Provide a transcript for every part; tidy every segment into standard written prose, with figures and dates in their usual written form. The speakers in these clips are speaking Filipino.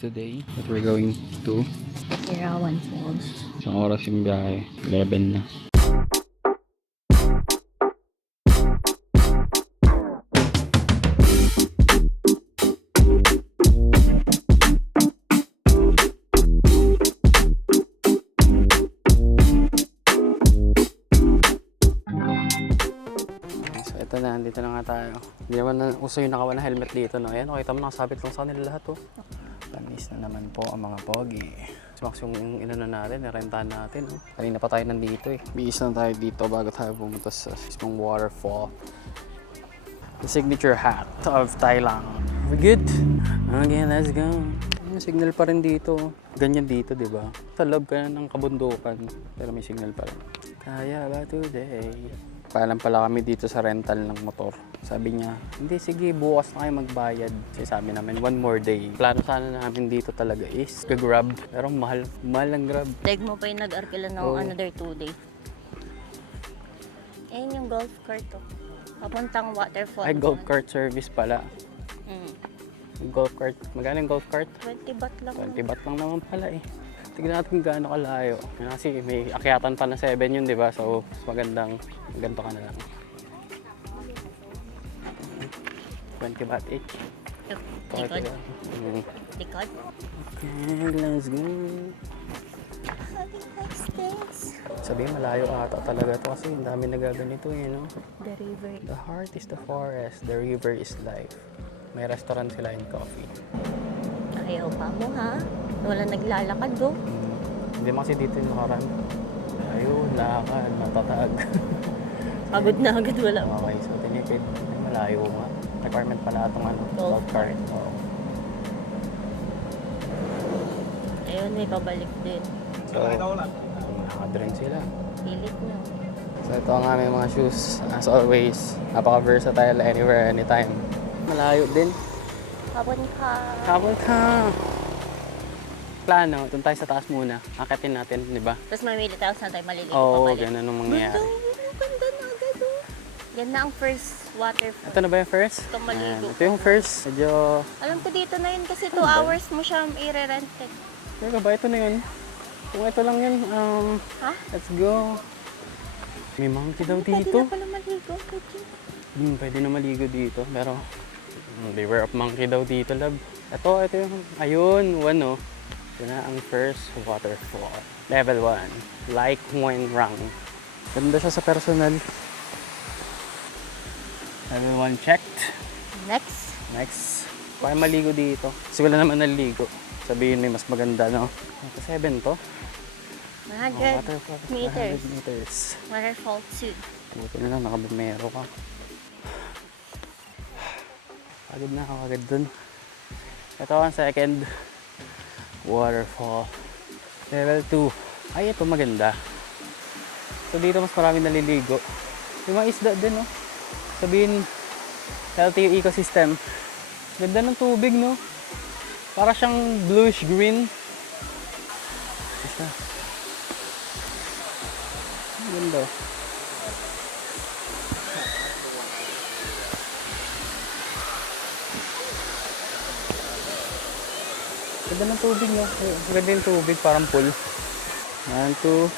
today that we're going to Irawan Falls. isang oras yung biyahe, 11 na. So ito na, dito na nga tayo. Hindi naman na uso yung nakawa na helmet dito, no? Ayan, nakita mo nakasabit lang sa kanila lahat, oh. Panis na naman po ang mga pogi. Max yung inano natin, nirentahan natin. Oh. Kanina pa tayo nandito eh. Biis lang tayo dito bago tayo pumunta sa isang waterfall. The signature hat of Thailand. We good? Okay, let's go. May signal pa rin dito. Ganyan dito, di ba? Sa loob ka na ng kabundukan, pero may signal pa rin. Kaya ba today? Paalam pala kami dito sa rental ng motor. Sabi niya, hindi, sige, bukas na kayo magbayad. Kasi sabi namin, one more day. Plano sana namin dito talaga is Grab. Pero mahal ang Grab. Leg mo pa yung nag-arkila ng another 2 days. Ayun yung golf cart to. Papuntang waterfall. Ay, golf cart service pala. Golf cart. Magkano yung golf cart? 20 baht lang. 20 baht lang naman pala eh. Tignan natin kung gaano kalayo. Kasi may akyatan pa na 7 yun, di ba? So, magandang ganito ka na lang. 20 baht each. Likod. Likod. Okay, let's go. Sabihin, malayo ata talaga to kasi ang dami nagaganito eh, no? The river. The heart is the forest, the river is life. May restaurant sila and coffee. Ayaw pa mo ha? Wala naglalakad do. Hindi mo kasi dito yung nakaraan. Ayun, lakad, matatag. Pagod na agad, wala pa. Okay, so tinipid. Ay, malayo nga. Requirement pala itong golf cart. Oo. Ayun, may pabalik din. So, nakakad rin sila. Pilit na. So ito ang aming mga shoes. As always, napaka-versatile anywhere, anytime. Malayo din. Kapon ka. Kapon ka! Plano, doon tayo sa taas muna. Akitin natin, di ba? Tapos mamili tayo saan tayo maliligo Oo, pabalik. ganun ang mangyayari. Ganda na agad oh. Yan na ang first waterfall. Ito na ba yung first? Ito maligo. Ito yung first. Medyo... Alam ko dito na yun kasi 2 hours mo siya i-rent. Teka ba, ito na yun? Kung ito lang yun, Ha? let's go. May monkey daw Pwede dito. na pala maligo. Pwede na maligo dito, pero beware of monkey daw dito, love. Ito yung, ayun, one, oh. Ito na ang first waterfall. Level 1, Lai Kuan Rang. Ganda siya sa personal. Level 1 checked. Next. Kaya maligo dito. Kasi wala naman naligo. Sabihin may mas maganda, no? Ito 7 to. 100 Waterfall. meters. 100 meters. Waterfall 2. Buti na lang, nakabumero ka. Pagod na ako agad dun. Ito ang second waterfall. Level 2. Ay, ito maganda. So dito mas marami naliligo. Yung mga isda din, no? Sabihin, healthy ecosystem. Ganda ng tubig, no? Para siyang bluish green. Basta. Ganda. Ganda ng tubig, no? Ganda yung tubig, parang pool. 1, 2,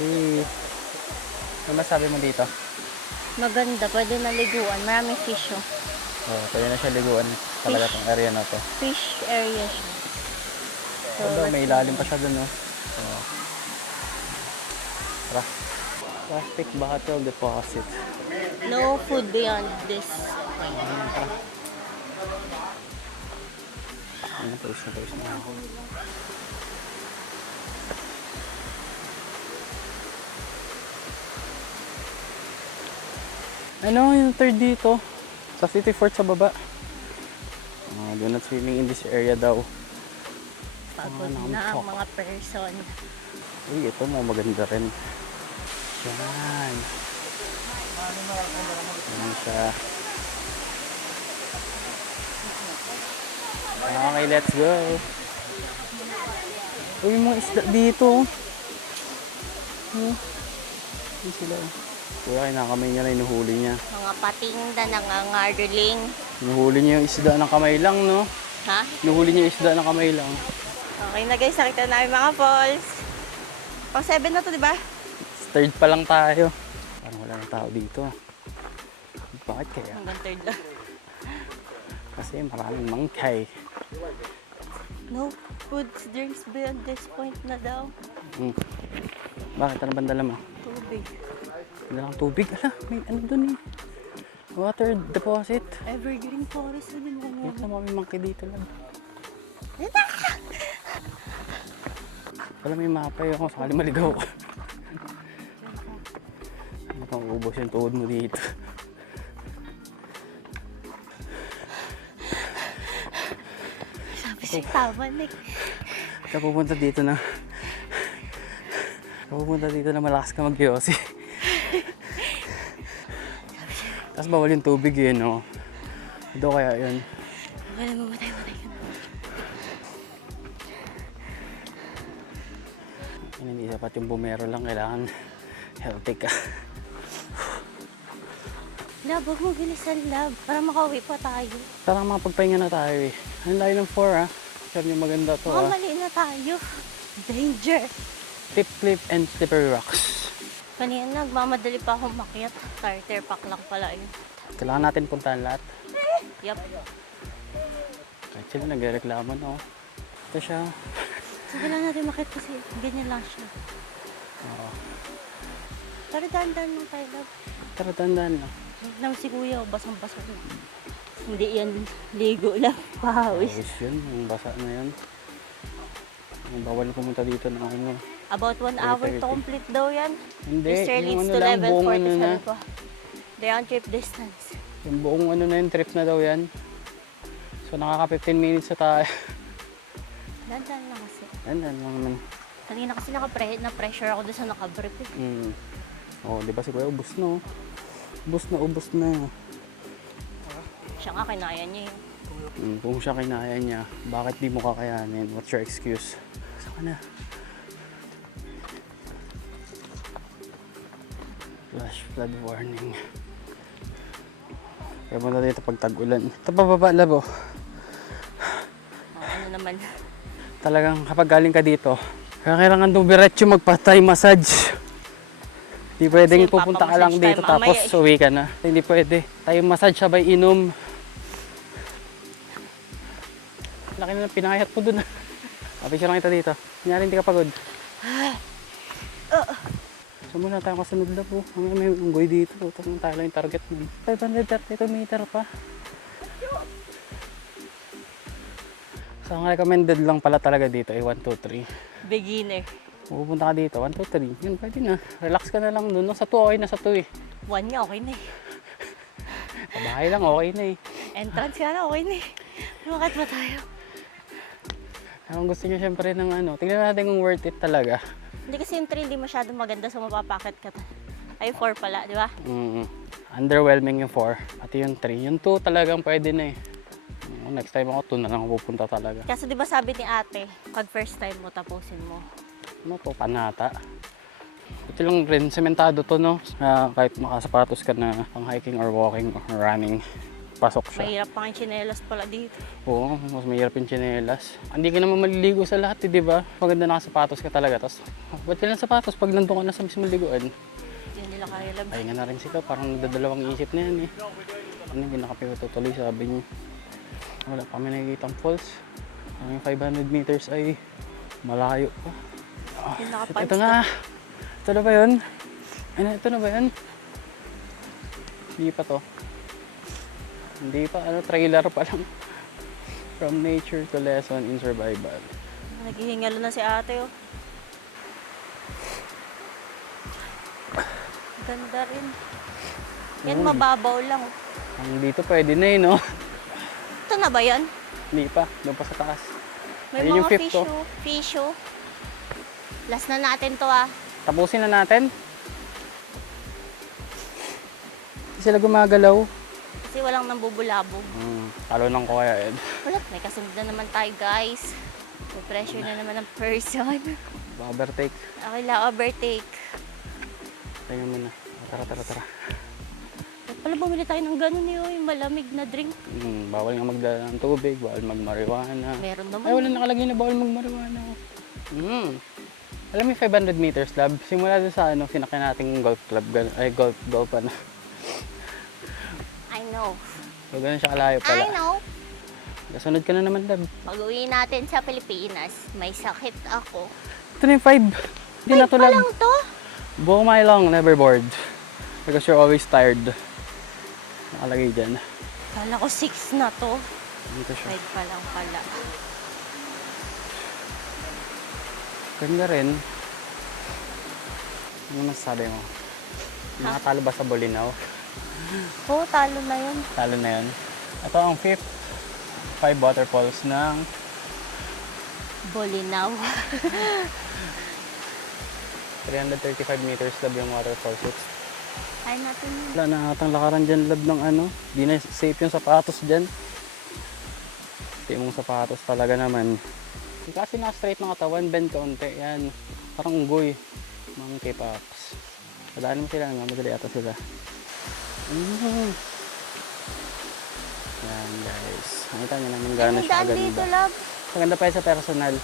3. Ano masabi mo dito? Maganda, pwede na liguan. Maraming fish oh. Oh, pwede na siya liguan talaga Fish. tong area na to. Fish area siya. So, Although, may ilalim pa siya dun, no? So, tara. Plastic bottle deposit. no food beyond this. Pawis na ako. Ano yung third dito? Sa City Fort sa baba. Do not swimming in this area daw. Pagod na ang mga person. Uy, ito mo maganda rin. Yan. Yan siya. Okay, let's go. Uy, yung mga isda dito. Hindi sila. Kuya, kinakamay niya lang, inuhuli niya. Mga pating na nangangarling. Inuhuli niya yung isda ng kamay lang, no? Ha? Nuhuli niya isda ng kamay lang. Okay na guys, nakita namin mga falls. Pang 7 na to, di ba? Third pa lang tayo. Parang wala nang tao dito. Bakit kaya? Hanggang third lang. Kasi maraming mangkay. No food drinks beyond this point na daw. Bakit? Ano bang dala mo? Tubig. Wala lang tubig. Ala, may ano dun eh. Water deposit. Evergreen forest na din mo. Wait lang, may monkey dito lang. Wala, may mapa yun. Kung sakali maligaw ko. Ano pang ubos yung tuhod mo dito. Sabi siya, tama na eh. Kapupunta dito na malakas ka mag-yosi. Tapos bawal yung tubig yun, no? Ito kaya yun. Wala, mamatay ka na. Hindi sapat yung bumero lang. Kailangan healthy ka. Lab, huwag mo bilisan, lab. Para makauwi pa tayo. Tara, mapagpahinga na tayo eh. Ang layo ng 4 ah. Sabi niyo maganda to ah. Mali na tayo. Danger. Tip cliff and slippery rocks. Kanina, nagmamadali pa akong makyat. Starter pack lang pala yun. Kailangan natin puntahan lahat. Yup. Kahit sila nagreklamo no. Ito siya. So, wala natin makyat kasi ganyan lang siya. Oo. Pero dahan-dahan lang tayo, lab. Tara, tandaan lang. Naman si kuya, basang-basa na. Hindi yan ligo lang. Pawis. Ayos yun. Yung basa na yun. Bawal pumunta dito na ano. About 1 hour to 30. complete daw yan. Hindi. Easter Yung leads ano to lang, level buong ano 40 na. sabi ko. Round trip distance. Yung buong ano na yung trip na daw yan. So nakaka 15 minutes na tayo. Dahan-dahan lang kasi. Tandaan lang naman. Kanina kasi na-pressure ako doon sa nakabrief eh. Oh, di ba si Kuya ubos na oh. Ubos na. Siya nga, kinaya niya eh. Kung siya kinaya niya, bakit di mo kakayanin? What's your excuse? Saka na. Flash flood warning. Kaya muna dito pag tag-ulan. Ito pababa labo. Ano naman. Talagang kapag galing ka dito, kailangan dumiretso magpa-Thai massage. Hindi pwedeng Kasi pupunta ka lang papamassage dito tayo tapos mamaya uwi ka na. Hindi pwede. Thai massage sabay inom. Laki na pinayat mo dun. Picture lang kita dito. Kunyari hindi ka pagod. So muna tayo kasunod na po. May unggoy dito. Tapos tayo lang yung target nun. 532 meter pa. So ang recommended lang pala talaga dito ay 1, 2, 3. Beginner. Pupunta ka dito, 1, 2, 3. Yun, pwede na. Relax ka na lang dun. No? Sa 2, okay na sa 2 eh. 1 nga, okay na eh. Sa bahay lang, okay na eh. Entrance ka na, okay na eh. Bakit ba tayo? Kung gusto nyo syempre ng ano, tingnan natin kung worth it talaga. Hindi kasi yung 3 hindi masyadong maganda so mapapakit ka. Ay, 4 pala, di ba? Underwhelming yung 4. Pati yung 3. Yung 2 talagang pwede na eh. Next time ako 2 na lang ako pupunta talaga. Kasi di ba sabi ni ate, pag first time mo, tapusin mo. Ano to, panata. Ito lang rin, sementado to no. Kahit makasapatos ka na pang hiking or walking or running, pasok siya. Mahirap pa yung tsinelas pala dito. Oo, mas mahirap yung tsinelas. Hindi ka naman maliligo sa lahat, di ba? Maganda nakasapatos ka talaga. Tapos, ba't ka ng sapatos pag nandun ka na sa mismong liguan? Hindi nila kaya lab. Ay nga na rin sila, parang dadalawang isip na yan eh. Ano, hindi nakapitutuloy sabi niyo. Wala pa kami nakikitang falls. Ang 500 meters ay malayo pa. Yung naka Ito nga. Ito na ba yun? Ano, ito na ba yun? Hindi pa to. Hindi pa, ano, trailer pa lang. From nature to lesson in survival. Naghihingalo na si ate oh. Ganda rin. Yan mababaw lang. Ang dito pwede na eh, no? Ito na ba yan? Hindi pa, doon pa sa taas. May Ayun yung mga fifth fish oh. oh. Fish oh. Last na natin to ah. Tapusin na natin. Hindi sila gumagalaw. Kasi walang nambubulabog. Talo ng kuya Ed. Wala, may kasunod na naman tayo guys. May pressure na naman ng person. Overtake. Okay lang, overtake. Tingnan mo na. Tara. pala bumili tayo ng ganun yung malamig na drink. Bawal nga magdala ng tubig, bawal mag-marijuana. Meron naman. Ay, wala nakalagay na bawal mag-marijuana. Alam mo yung 500 meters lab, simula doon sa sinakyan nating golf club, golf ano. I know. So, ganun siya kalayo pala. I know. Kasunod ka na naman, lab. Pag-uwi natin sa Pilipinas, may sakit ako. Ito na yung 5. Hindi na to, lab. Palang to? Buong mile long, never bored. Because you're always tired. Nakalagay dyan. Kala ko 6 na to. Dito siya. 5 pa lang pala. Ganda rin. Ano masasabi mo? Nakatalo ba sa Bolinao? Oo, talo na yun. Talo na yun. Ito ang 5th 5 waterfalls ng Bolinao. 335 meters lab yung waterfalls. Kaya natin yun. Wala na atang lakaran dyan lab ng di na safe yung sapatos dyan. Hindi mong sapatos talaga naman. Kasi naka-straight ng katawan, bend kaunti. Yan. Parang unggoy. Mga K-pops. Padaan mo sila, madali ata sila. Yan guys. Nakita nyo naman gano'n siya Daan dito, kaganda. love. Maganda pa yun sa personal.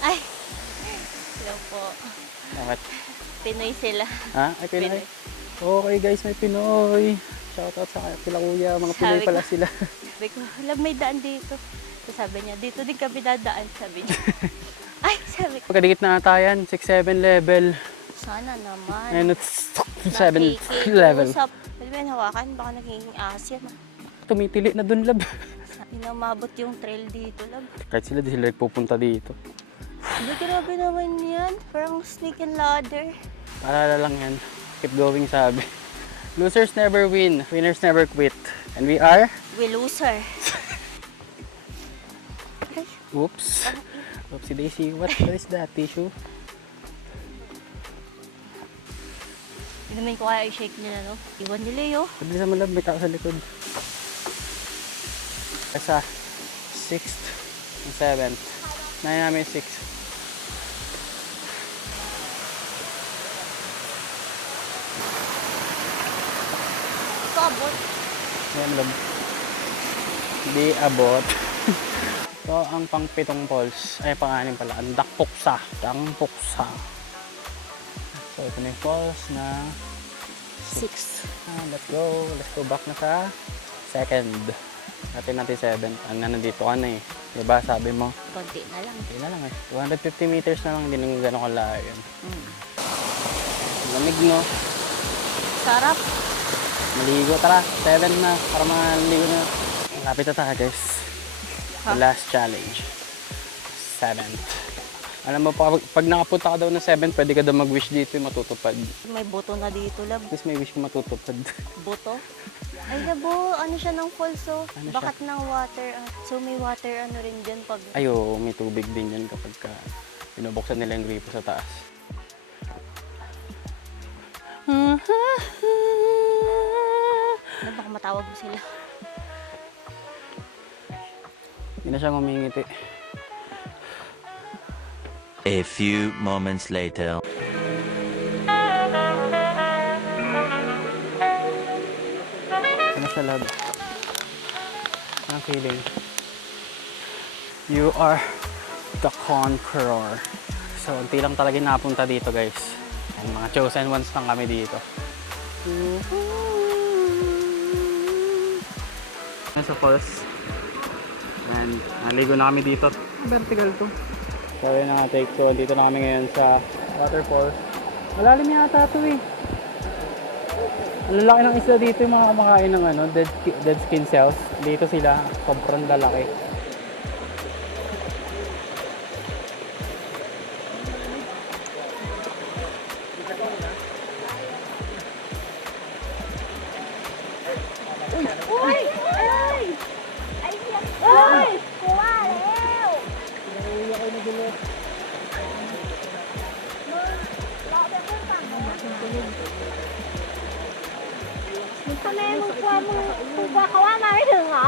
Ay. Hello po. Bakit? Pinoy sila. Ha? Ay, Pinoy? Okay guys, may Pinoy. Shoutout sa kila kuya. Mga Pinoy Sabi pala ko. sila. Sabi ko, love, may daan dito. So, sabi niya, dito din kami dadaan, sabi niya. Ay, sabi ko, Pagkadikit na ata yan, 6-7 level. sana naman. Ayun, it's 7 level. Nakikiusap. Pwede ba yung hawakan? Baka naging asim. Tumitili na dun, lab. Inamabot yung trail dito, love. Kahit sila, di sila pupunta dito. Hindi, grabe naman yan. Parang snake and ladder. Paalala lang yan. Keep going, sabi. Losers never win. Winners never quit. And we are? We loser. Oops. Oopsie daisy. What is that? Tissue? Hindi naman ko kaya i-shake nila, no? Iwan ni Leo. Pabilisan mo, lab. May tao sa likod. Isa. 6th. And 7th. Nine namin 6. Ito, abot. Yan, lab. Hindi abot. So, ang pang-pitong falls. Ay, pang-anim pala. Ang Dakpuksa. Dakpuksa. So, ito na yung falls na 6. let's go. Let's go back na sa second. Natin 7. Ang nandito ka na eh. Diba sabi mo? Konti na lang. Hindi na lang eh. 250 meters na lang. Hindi nang gano'ng kalayo yun. Lamig no? Sarap. Maligo. Tara, 7 na. Para maligo na. Malapit na tayo guys. The last challenge. 7th. Alam mo, pag nakapunta ka daw ng 7th, pwede ka daw mag-wish dito yung matutupad. May buto na dito, love. At least may wish ko matutupad. Buto? Ay, labo. Ano siya ng falls, so? Ano siya? Bakat ng water. So, may water ano rin dyan pag... Ayo, may tubig din yan kapag binubuksan nila yung gripo sa taas. Ano, baka matawag mo sila. Hindi na siya ngumingiti. A few moments later. Ano siya, love? Ang feeling? You are the conqueror. So, unti lang talaga napunta dito, guys. And mga chosen ones lang kami dito. Sa falls. And naligo na kami dito. Vertigal to. So, yun ang take. So, dito na kami ngayon sa waterfall. Malalim yata ito eh. Ang lalaki ng isla dito yung mga kumakain ng dead skin cells. Dito sila, sobrang lalaki. Uy! Ay! Ay! Ay! Kuha! Leo! Sao em qua qua khẩu á mai thường hả?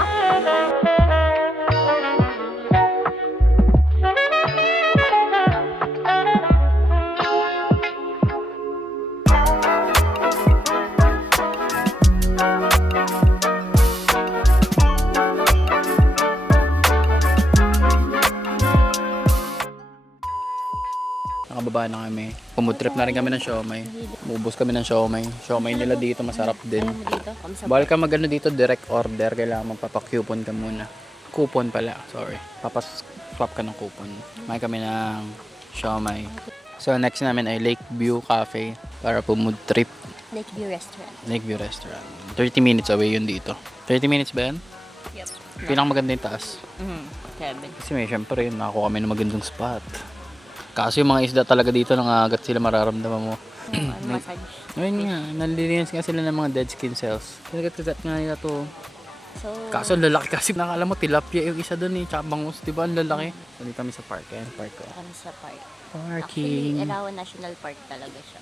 baba na kami. Pumud trip na rin kami ng siomay. Ubus kami ng siomay. Siomay nila dito masarap din. Alam mo dito, kamsa. Bawal ka magano dito, direct order. Kailangan magpapakupon ka muna. Coupon pala, sorry. Swap ka ng coupon. May kami ng siomay. So next namin ay Lakeview Cafe para pumud trip. Lakeview Restaurant. Lakeview Restaurant. 30 minutes away yun dito. 30 minutes ba yan? Yep. Pinakamaganda yung taas. 7. Kasi may syempre yun, nakakuha kami ng magandang spot. Kaso yung mga isda talaga dito, nangagat sila, mararamdaman mo. Massage. Ayun nga, nalilinis nga sila ng mga dead skin cells. Kinagat-kagat nga nila to. So, Kaso ang lalaki kasi, nakala mo tilapia yung isa doon eh, tsaka bangus, diba? Ang lalaki. So dito kami sa park, ayan, park ko. kami sa park. Parking. Actually, Erawan National Park talaga siya.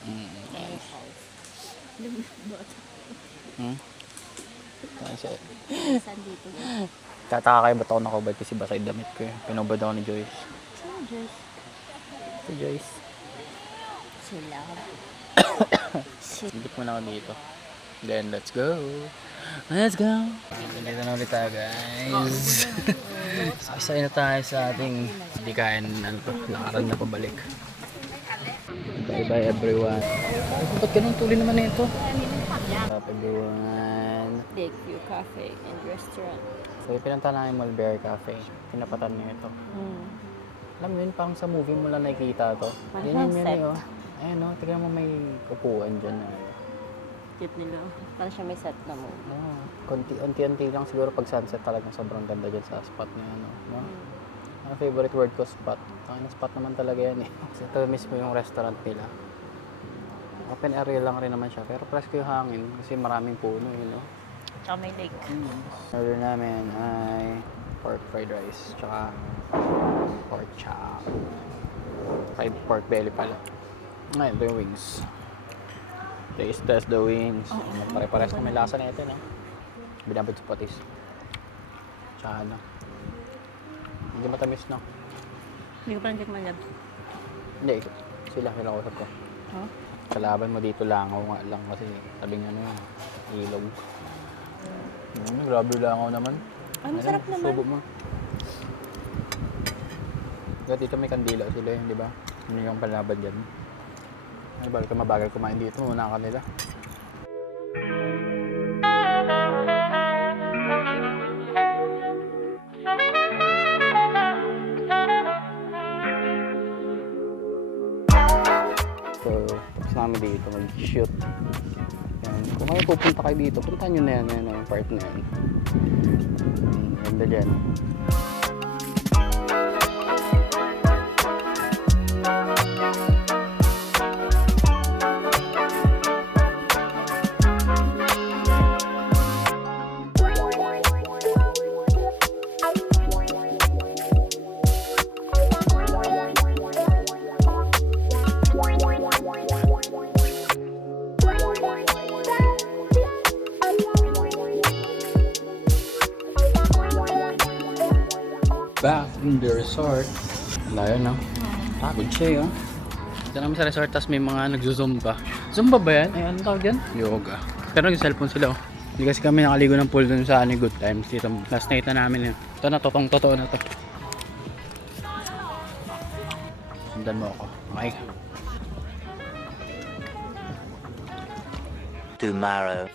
Yes. Saan dito? Tataka kayo ba't ako nakubad kasi basa yung damit ko eh. Pinubad ako ni Joyce. Saan Diyos? Si Joyce. Sila. Hindi mo na ako dito. Then, let's go. Let's go. Dito na ulit tayo, guys. Sakisay na tayo sa ating hindi kain, ano to, lakaran na pabalik. Bye-bye, everyone. Ba't ganun tuloy naman na ito? What's up, everyone? Lakeview Cafe and Restaurant. So, pinunta namin Mulberry Cafe. Pinapatan niya ito. Alam mo yun, parang sa movie mo lang nakikita to. Parang Ganyan set. yun eh, oh. Ayun, oh. Tignan mo may upuan dyan. Cute nila. Parang siya may set na mo. Oh, unti-unti lang siguro pag sunset talagang sobrang ganda dyan sa spot na yan. No? Ang favorite word ko, spot. Ang spot naman talaga yan eh. So, ito mismo yung restaurant nila. Open area lang rin naman siya. Pero presko yung hangin kasi maraming puno yun. No? Tsaka may lake. Order namin ay pork fried rice. Tsaka pork chop. Fried pork belly pala. Ngayon, ito yung wings. Taste test the wings. Pare-pares kami lasa na ito, no? Binabad sa patis. Tsaka ano. Hindi matamis, no? Hindi ko pa nang lab. Hindi, sila kinakausap ko. Huh? Kalaban mo dito langaw nga lang kasi tabing ano yun, ilog. Grabe langaw naman. Ay, masarap naman. Subo mo. Dito may kandila sila yun, di ba? Hindi yung palaban dyan. Ay, balik ka mabagal kumain dito, muna ka nila. So, tapos namin dito mag-shoot. Yan. Kung kayo pupunta kayo dito, puntahan nyo na yan, yung part na yan. Ganda dyan. Back in the resort. Layo na. Pagod siya yun. Dito namin sa resort, tapos may mga nagzuzumba. Zumba ba yan? Ay, ano tawag yan? Yoga. Pero nag-cellphone sila, oh. Hindi kasi kami nakaligo ng pool dun sa Good Times. Dito, last night na namin yun. Ito na, totoo na to. Sundan mo ako. Okay. Tomorrow.